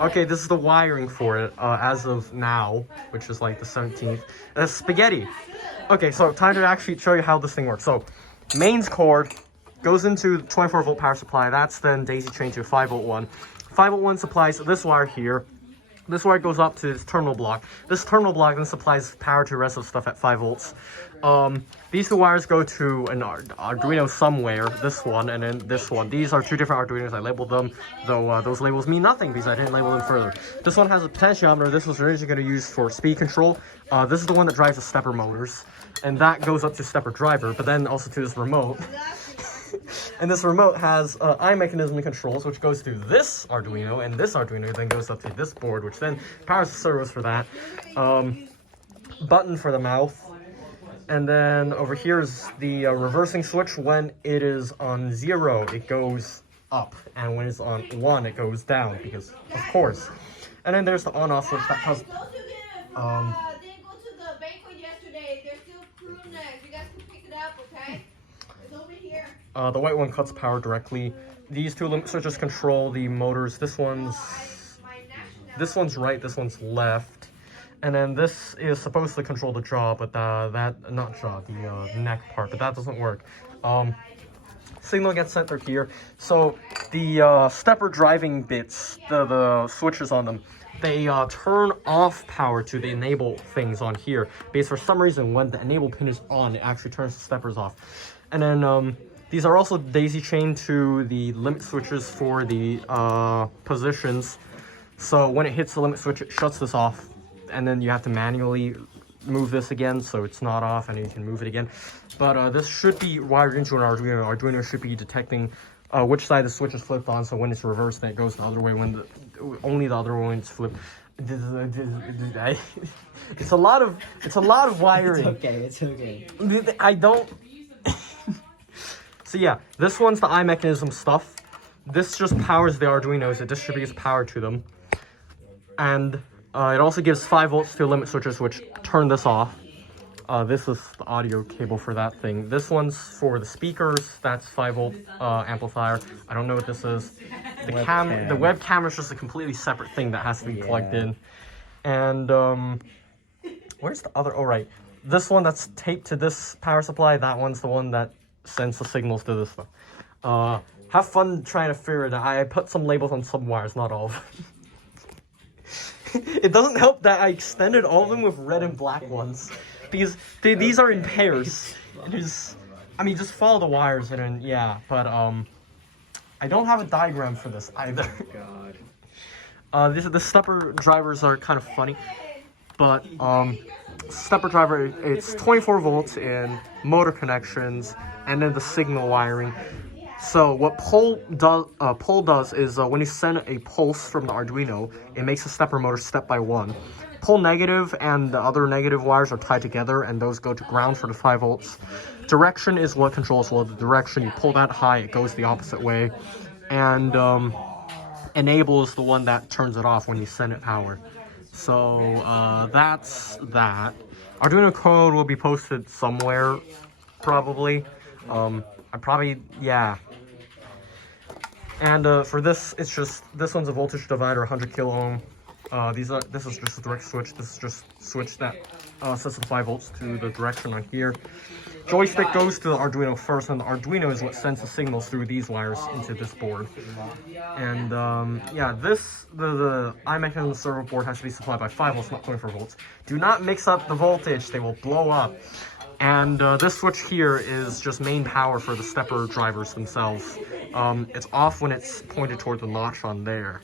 Okay, this is the wiring for it as of now, which is like the 17th. Spaghetti. Okay, so time to actually show you how this thing works. So, mains cord goes into 24-volt power supply. That's then daisy chained to a 5-volt one. 5-volt one supplies this wire here. This wire goes up to this terminal block. This terminal block then supplies power to the rest of the stuff at 5 volts. These two wires go to an Arduino somewhere, this one and then this one. These are two different Arduinos. I labeled them, though those labels mean nothing because I didn't label them further. This one has a potentiometer. This was originally going to use for speed control. This is the one that drives the stepper motors. And that goes up to stepper driver, but then also to this remote. And this remote has eye mechanism controls, which goes to this Arduino, and this Arduino then goes up to this board, which then powers the servos for that. Button for the mouth. And then over here is the reversing switch. When it is on 0, it goes up. And when it's on 1, it goes down, because of course. And then there's the on-off switch that has... Didn't go to the banquet yesterday. They're still crew necks. You guys can pick it up, okay? It's over here. The white one cuts power directly. These two limit switches control the motors. This one's right, this one's left. And then this is supposed to control the jaw, but the neck part, but that doesn't work. Signal gets sent through here. So the stepper driving bits, the switches on them, they turn off power to the enable things on here. Because for some reason, when the enable pin is on, it actually turns the steppers off. And then these are also daisy chained to the limit switches for the positions. So when it hits the limit switch, it shuts this off. And then you have to manually move this again, so it's not off, and you can move it again. But this should be wired into an Arduino. Arduino should be detecting which side the switch is flipped on, so when it's reversed, then it goes the other way. When only the other way is flipped. It's a lot of wiring. It's okay. I don't. So yeah, this one's the eye mechanism stuff. This just powers the Arduinos. It distributes power to them, and it also gives 5 volts to limit switches, which turn this off. This is the audio cable for that thing. This one's for the speakers. That's 5-volt amplifier. I don't know what this is. The webcam is just a completely separate thing that has to be plugged in. And where's the other? Oh, right. This one that's taped to this power supply. That one's the one that sends the signals to this one. Have fun trying to figure it out. I put some labels on some wires, not all of them. It doesn't help that I extended all of them with red and black ones, because these are in pairs. I mean, just follow the wires and then, yeah, but I don't have a diagram for this either. God. The stepper drivers are kind of funny, but stepper driver, it's 24 volts in motor connections, and then the signal wiring. So what pole does is when you send a pulse from the Arduino, it makes the stepper motor step by 1. Pole negative and the other negative wires are tied together, and those go to ground for the 5 volts. Direction is what controls the direction. You pull that high, it goes the opposite way. And enable is the one that turns it off when you send it power. So that's that. Arduino code will be posted somewhere, probably. Yeah. And for this, it's just, this one's a voltage divider, 100 kilo ohm. This is just a direct switch. This is just a switch that sets the 5 volts to the direction on here. Joystick goes to the Arduino first, and the Arduino is what sends the signals through these wires into this board. And yeah, the iMechanism servo board has to be supplied by 5 volts, not 24 volts. Do not mix up the voltage, they will blow up. And this switch here is just main power for the stepper drivers themselves. It's off when it's pointed toward the notch on there.